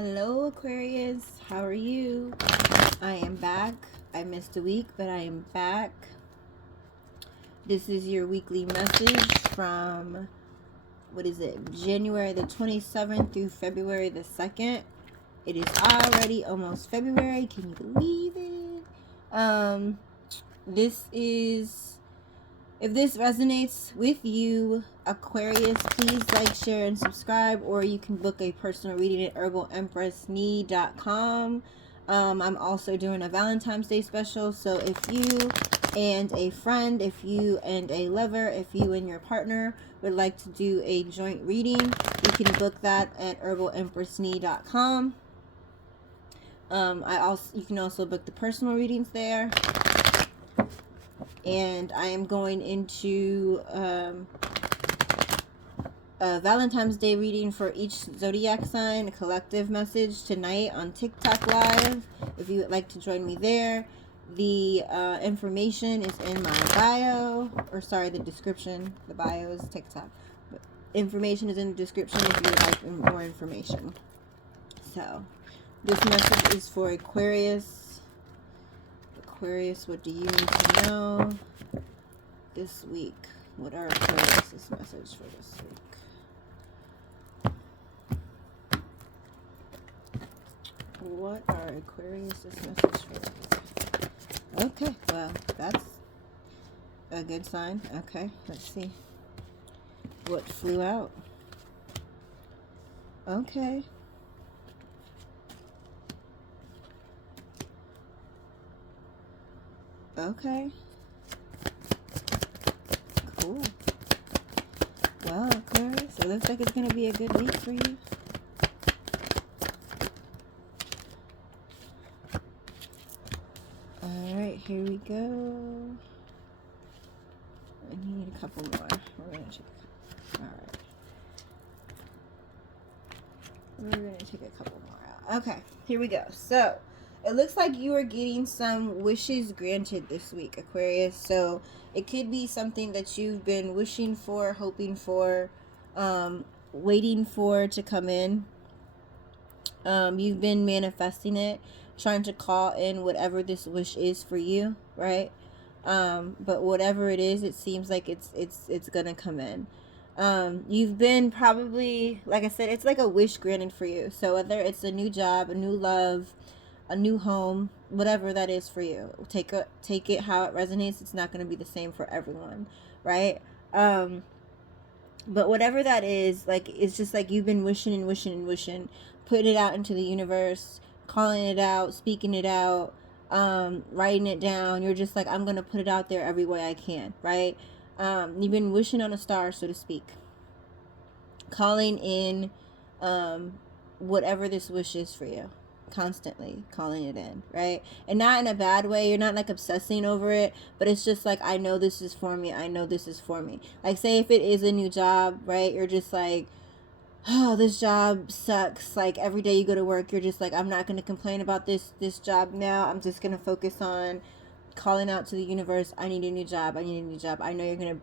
Hello, Aquarius. How are you? I am back. I missed a week, but I am back. This is your weekly message from, January the 27th through February the 2nd. It is already almost February. Can you believe it? This is... If this resonates with you, Aquarius, please like, share, and subscribe, or you can book a personal reading at herbal-empress-nee.com. I'm also doing a Valentine's Day special, so if you and a friend, if you and a lover, if you and your partner would like to do a joint reading, you can book that at herbal-empress-nee.com. You can also book the personal readings there. And I am going into a Valentine's Day reading for each zodiac sign, a collective message tonight on TikTok Live. If you would like to join me there, the information is in my bio, the description. The bio is TikTok. But information is in the description if you would like more information. So, this message is for Aquarius. Aquarius, what do you need to know this week? What are Aquarius' message for this week? What are Aquarius' message for this week? Okay, well, that's a good sign. Okay, let's see what flew out. Okay. Okay. Cool. Well, Aquarius, it looks like it's going to be a good week for you. Alright, here we go. I need a couple more. We're going to take Alright. We're going to take a couple more out. Okay, here we go. So, it looks like you are getting some wishes granted this week, Aquarius. So it could be something that you've been wishing for, hoping for, waiting for to come in. You've been manifesting it, trying to call in whatever this wish is for you, right? But whatever it is, it seems like it's gonna come in. You've been probably, like I said, it's like a wish granted for you. So whether it's a new job, a new love, a new home, whatever that is for you, take it how it resonates. It's not going to be the same for everyone, right? But whatever that is, like, it's just like you've been wishing and wishing and wishing, putting it out into the universe, calling it out, speaking it out, writing it down. You're just like, I'm going to put it out there every way I can, right? You've been wishing on a star, so to speak, calling in whatever this wish is for you, constantly calling it in, right? And not in a bad way. You're not like obsessing over it, but it's just like, I know this is for me. I know this is for me. Like, say if it is a new job, right? You're just like, oh, this job sucks. Like, every day you go to work, you're just like, I'm not going to complain about this job now. I'm just going to focus on calling out to the universe. I need a new job. I need a new job. I know you're going to,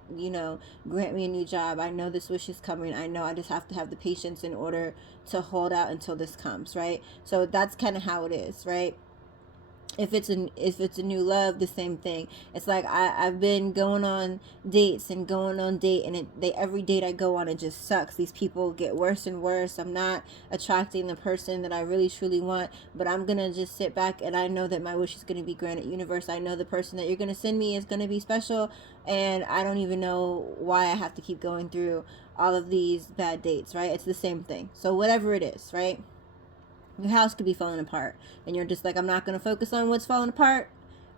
grant me a new job. I know this wish is coming. I know I just have to have the patience in order to hold out until this comes, right? So that's kind of how it is, right? If it's a new love, the same thing. It's like I've been going on dates and every date I go on, it just sucks. These people get worse and worse. I'm not attracting the person that I really truly want, but I'm gonna just sit back and I know that my wish is gonna be granted. Universe, I know the person that you're gonna send me is gonna be special, and I don't even know why I have to keep going through all of these bad dates, right? It's the same thing. So whatever it is, right? Your house could be falling apart, and you're just like, I'm not going to focus on what's falling apart.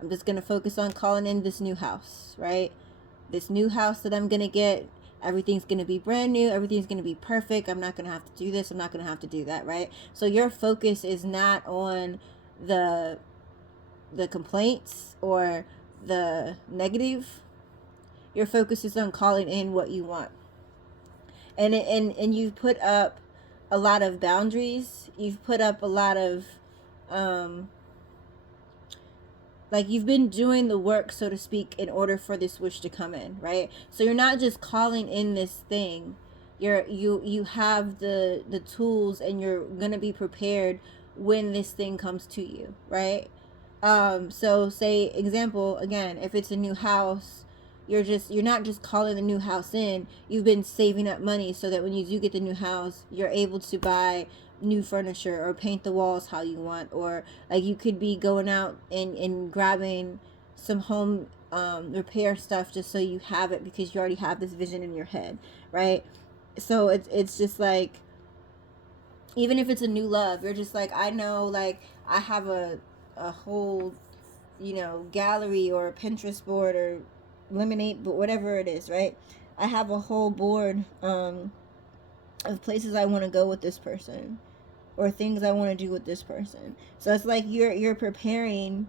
I'm just going to focus on calling in this new house, right? This new house that I'm going to get, everything's going to be brand new. Everything's going to be perfect. I'm not going to have to do this. I'm not going to have to do that, right? So your focus is not on the complaints or the negative. Your focus is on calling in what you want. And you put up a lot of boundaries. You've put up a lot of like, you've been doing the work, so to speak, in order for this wish to come in, right? So you're not just calling in this thing You have the tools, and you're gonna be prepared when this thing comes to you, right? So say example again, if it's a new house, you're not just calling the new house in. You've been saving up money so that when you do get the new house, you're able to buy new furniture or paint the walls how you want, or like you could be going out and grabbing some home repair stuff just so you have it because you already have this vision in your head, right? So it's just like, even if it's a new love, you're just like, I know, like I have a whole, gallery or a Pinterest board or lemonade, but whatever it is, right? I have a whole board of places I want to go with this person, or things I want to do with this person. So it's like you're preparing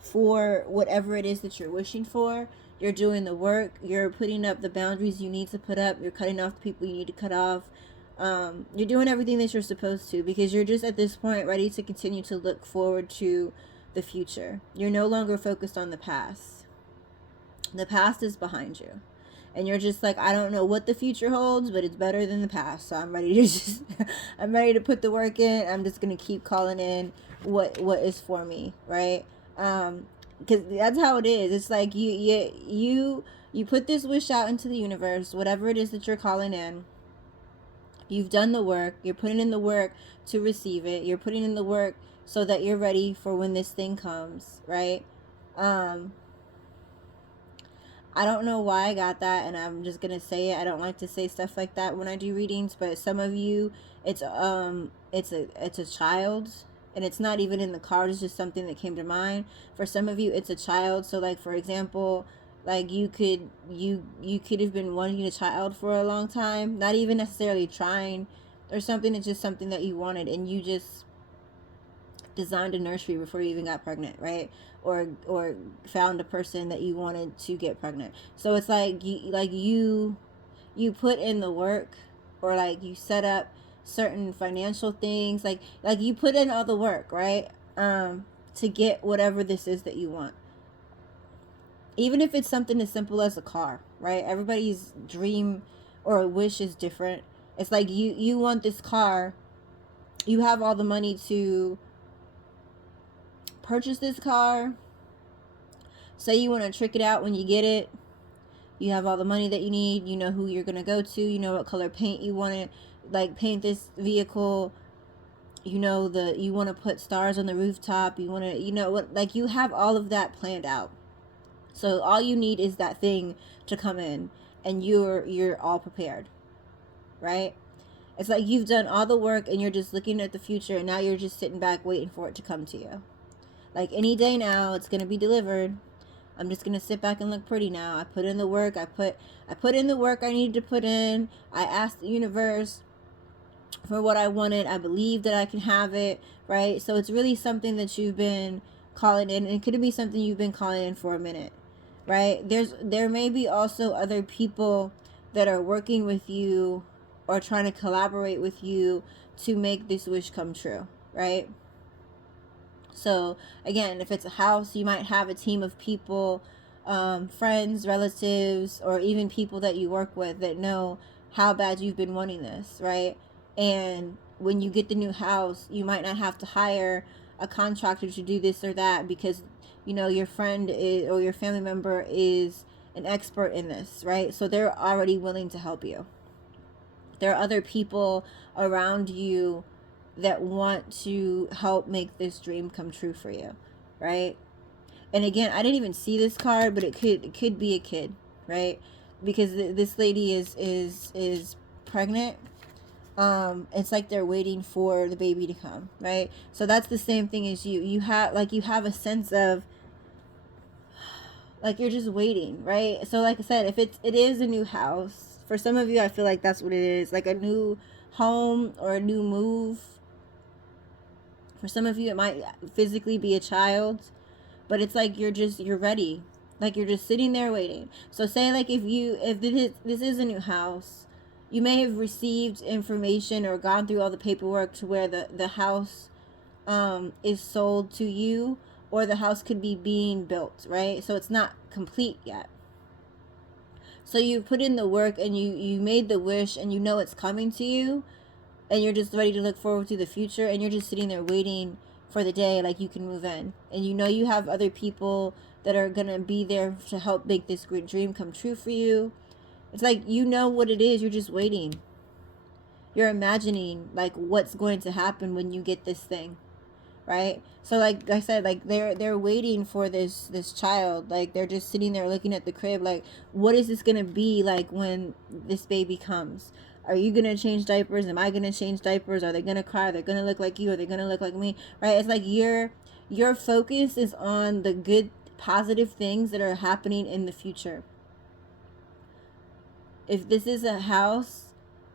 for whatever it is that you're wishing for. You're doing the work. You're putting up the boundaries you need to put up. You're cutting off the people you need to cut off. You're doing everything that you're supposed to, because you're just at this point ready to continue to look forward to the future. You're no longer focused on the past. The past is behind you. And you're just like, I don't know what the future holds, but it's better than the past. So I'm ready to just I'm ready to put the work in. I'm just gonna keep calling in what is for me, right? Because that's how it is. It's like you put this wish out into the universe, whatever it is that you're calling in. You've done the work. You're putting in the work to receive it. You're putting in the work so that you're ready for when this thing comes, right? I don't know why I got that, and I'm just gonna say it. I don't like to say stuff like that when I do readings, but some of you, it's a child, and it's not even in the card. It's just something that came to mind. For some of you, it's a child. So, like for example, like you could have been wanting a child for a long time, not even necessarily trying, or something. It's just something that you wanted, and you just designed a nursery before you even got pregnant, right? Or found a person that you wanted to get pregnant. So it's like you put in the work, or like you set up certain financial things, like you put in all the work, right? To get whatever this is that you want. Even if it's something as simple as a car, right? Everybody's dream or wish is different. It's like you want this car, you have all the money to purchase this car. Say you want to trick it out when you get it. You have all the money that you need. You know who you're going to go to. You know what color paint you want to, like, paint this vehicle. You know, you want to put stars on the rooftop. You want to, what, like, you have all of that planned out. So all you need is that thing to come in, and you're all prepared, right? It's like you've done all the work, and you're just looking at the future, and now you're just sitting back waiting for it to come to you. Like any day now, it's going to be delivered. I'm just going to sit back and look pretty now. I put in the work. I put in the work I needed to put in. I asked the universe for what I wanted. I believe that I can have it, right? So it's really something that you've been calling in. And it could be something you've been calling in for a minute, right? There may be also other people that are working with you or trying to collaborate with you to make this wish come true, right? So again, if it's a house, you might have a team of people, friends, relatives, or even people that you work with that know how bad you've been wanting this, right? And when you get the new house, you might not have to hire a contractor to do this or that, because your friend is, or your family member is an expert in this, right? So they're already willing to help you. There are other people around you that want to help make this dream come true for you, right? And again, I didn't even see this card, but it could be a kid, right? Because this lady is pregnant. It's like they're waiting for the baby to come, right? So that's the same thing as you have a sense of, like, you're just waiting, right? So like I said, if it is a new house, for some of you, I feel like that's what it is, like a new home or a new move. For some of you, it might physically be a child, but it's like you're ready. Like you're just sitting there waiting. So say like if this is a new house, you may have received information or gone through all the paperwork to where the house is sold to you, or the house could be being built, right? So it's not complete yet. So you put in the work and you made the wish and you know it's coming to you, and you're just ready to look forward to the future, and you're just sitting there waiting for the day like you can move in, and you know you have other people that are gonna be there to help make this great dream come true for you. It's like you know what it is, you're just waiting. You're imagining like what's going to happen when you get this thing, right? So like I said, like they're waiting for this child. Like they're just sitting there looking at the crib like, what is this gonna be like when this baby comes? Are you gonna change diapers? Am I gonna change diapers? Are they gonna cry? Are they gonna look like you? Are they gonna look like me? Right? It's like your focus is on the good positive things that are happening in the future. If this is a house,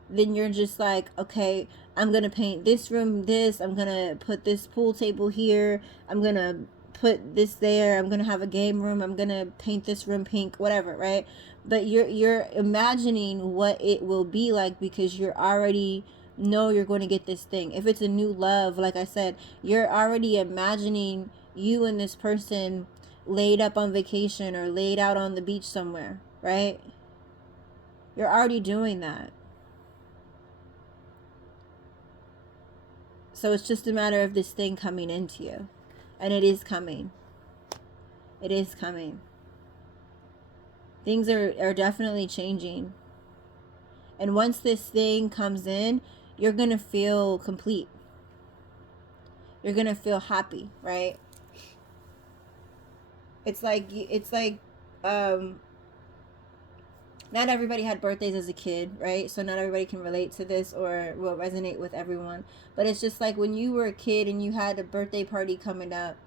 then you're just like, okay, I'm gonna paint this room this, I'm gonna put this pool table here, I'm gonna put this there, I'm gonna have a game room, I'm gonna paint this room pink, whatever, right? But you're imagining what it will be like because you're already know you're going to get this thing. If it's a new love, like I said, you're already imagining you and this person laid up on vacation or laid out on the beach somewhere, right? You're already doing that. So it's just a matter of this thing coming into you. And it is coming. It is coming. Things are definitely changing. And once this thing comes in, you're going to feel complete. You're going to feel happy, right? It's like not everybody had birthdays as a kid, right? So not everybody can relate to this or will resonate with everyone. But it's just like when you were a kid and you had a birthday party coming up,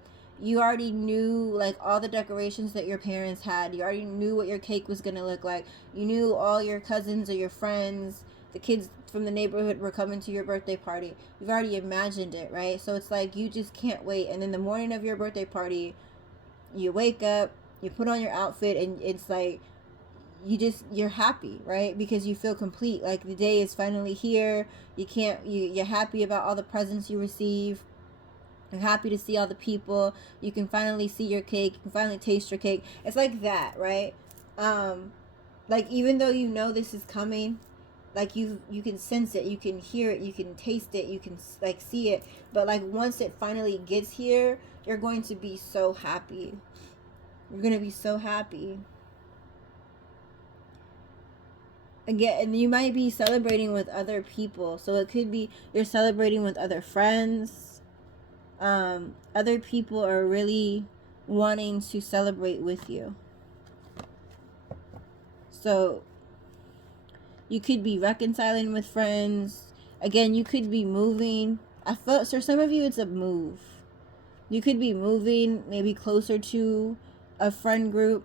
you already knew like all the decorations that your parents had. You already knew what your cake was going to look like. You knew all your cousins or your friends, the kids from the neighborhood were coming to your birthday party. You've already imagined it, right? So it's like you just can't wait. And then the morning of your birthday party, you wake up, you put on your outfit, and it's like you're happy, right? Because you feel complete, like the day is finally here. You're happy about all the presents you receive. You're happy to see all the people. You can finally see your cake. You can finally taste your cake. It's like that, right? Like even though you know this is coming, like you can sense it, you can hear it, you can taste it, you can like see it, but like once it finally gets here, you're going to be so happy. You're going to be so happy. Again, and you might be celebrating with other people, so it could be you're celebrating with other friends. Other people are really wanting to celebrate with you, so you could be reconciling with friends. Again, you could be moving. I felt for some of you it's a move. You could be moving maybe closer to a friend group,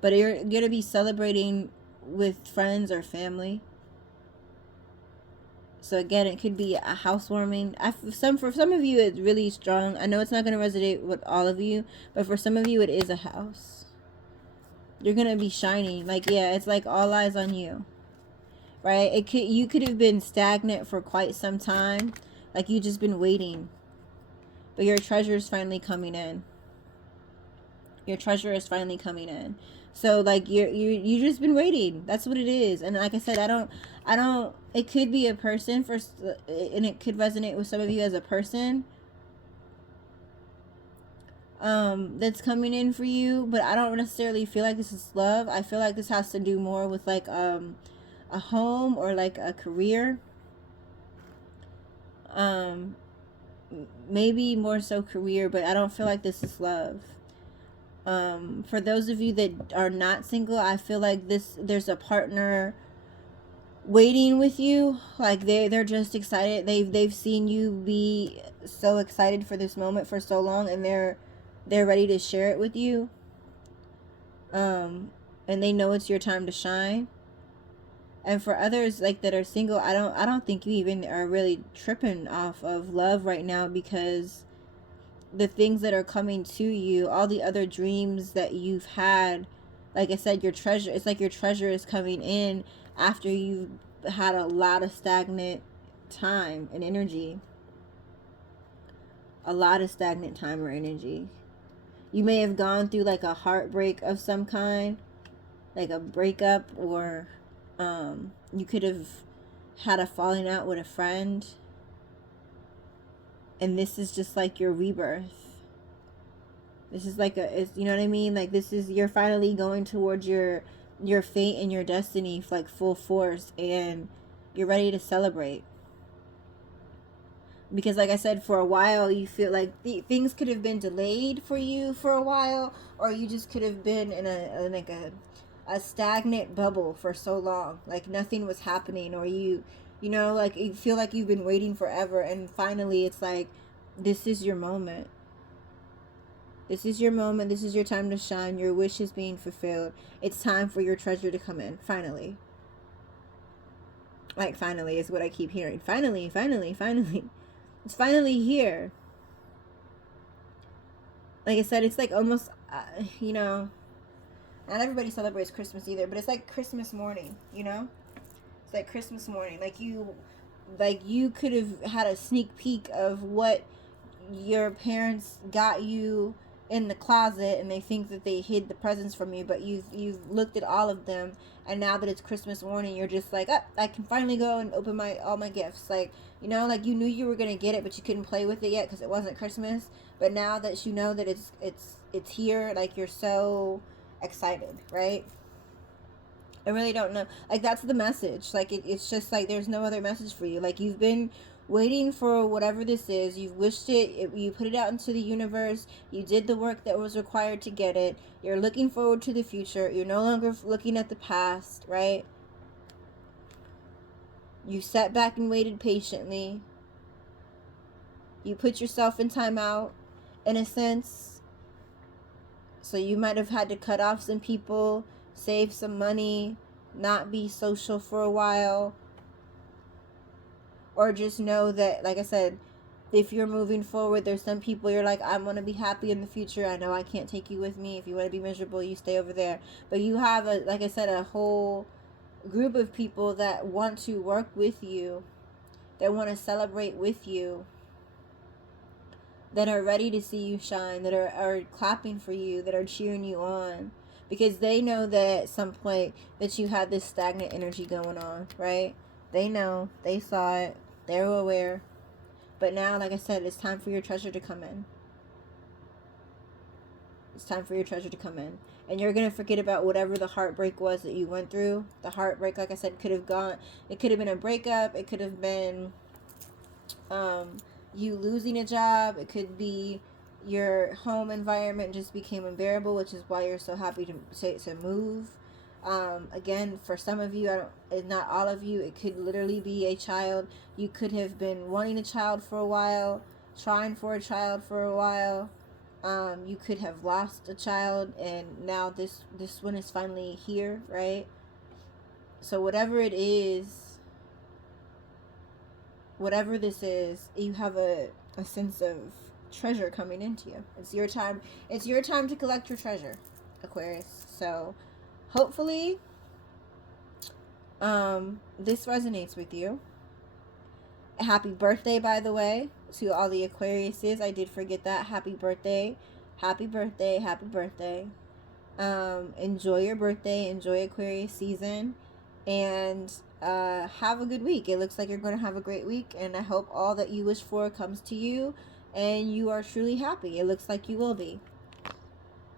but you're going to be celebrating with friends or family. So again, it could be a housewarming. For some of you, it's really strong. I know it's not going to resonate with all of you, but for some of you, it is a house. You're going to be shining. Like, yeah, it's like all eyes on you, right? You could have been stagnant for quite some time. Like you just been waiting, but your treasure is finally coming in. Your treasure is finally coming in. So like you just been waiting. That's what it is. And like I said, I don't it could be a person and it could resonate with some of you as a person that's coming in for you, but I don't necessarily feel like this is love. I feel like this has to do more with like a home or like a career. Maybe more so career, but I don't feel like this is love. For those of you that are not single, I feel like there's a partner waiting with you. Like they're just excited. They've seen you be so excited for this moment for so long, and they're ready to share it with you. And they know it's your time to shine. And for others like that are single, I don't think you even are really tripping off of love right now, because the things that are coming to you, all the other dreams that you've had, like I said, it's like your treasure is coming in after you've had a lot of stagnant time and energy. A lot of stagnant time or energy. You may have gone through like a heartbreak of some kind, like a breakup, or you could have had a falling out with a friend, and this is just like your rebirth. This is like you know what I mean? Like, this is, you're finally going towards your fate and your destiny, like full force, and you're ready to celebrate. Because like I said, for a while you feel like things could have been delayed for you for a while, or you just could have been in a stagnant bubble for so long, like nothing was happening, or you know, like you feel like you've been waiting forever, and finally it's like, this is your moment. This is your moment. This is your time to shine. Your wish is being fulfilled. It's time for your treasure to come in. Finally. Like, finally is what I keep hearing. Finally, finally, finally. It's finally here. Like I said, it's like almost, you know, not everybody celebrates Christmas either, but it's like Christmas morning, you know? It's like Christmas morning. Like you could have had a sneak peek of what your parents got you in the closet, and they think that they hid the presents from you, but you've looked at all of them, and now that it's Christmas morning, you're just like, oh, I can finally go and open all my gifts. Like, you know, like you knew you were gonna get it, but you couldn't play with it yet because it wasn't Christmas. But now that you know that it's here, like you're so excited, right? I really don't know. Like, that's the message. Like, it's just like there's no other message for you. Like, you've been waiting for whatever this is. You've wished you put it out into the universe. You did the work that was required to get it. You're looking forward to the future. You're no longer looking at the past, right? You sat back and waited patiently. You put yourself in timeout, in a sense. So you might have had to cut off some people, save some money, not be social for a while. Or just know that, like I said, if you're moving forward, there's some people you're like, I want to be happy in the future. I know I can't take you with me. If you want to be miserable, you stay over there. But you have, like I said, a whole group of people that want to work with you, that want to celebrate with you, that are ready to see you shine, that are clapping for you, that are cheering you on, because they know that at some point that you had this stagnant energy going on, right? They know, they saw it, they're aware. But now, like I said, it's time for your treasure to come in. It's time for your treasure to come in. And you're going to forget about whatever the heartbreak was that you went through. The heartbreak, like I said, could have gone, it could have been a breakup, it could have been you losing a job, it could be your home environment just became unbearable, which is why you're so happy to move. Again, for some of you, not all of you, it could literally be a child. You could have been wanting a child for a while, trying for a child for a while. You could have lost a child, and now this one is finally here, right? So whatever it is, whatever this is, you have a sense of treasure coming into you. It's your time. It's your time to collect your treasure, Aquarius. So hopefully this resonates with you. Happy birthday, by the way, to all the Aquariuses. I did forget that. Happy birthday. Happy birthday. Happy birthday. Enjoy your birthday. Enjoy Aquarius season. And have a good week. It looks like you're going to have a great week. And I hope all that you wish for comes to you. And you are truly happy. It looks like you will be.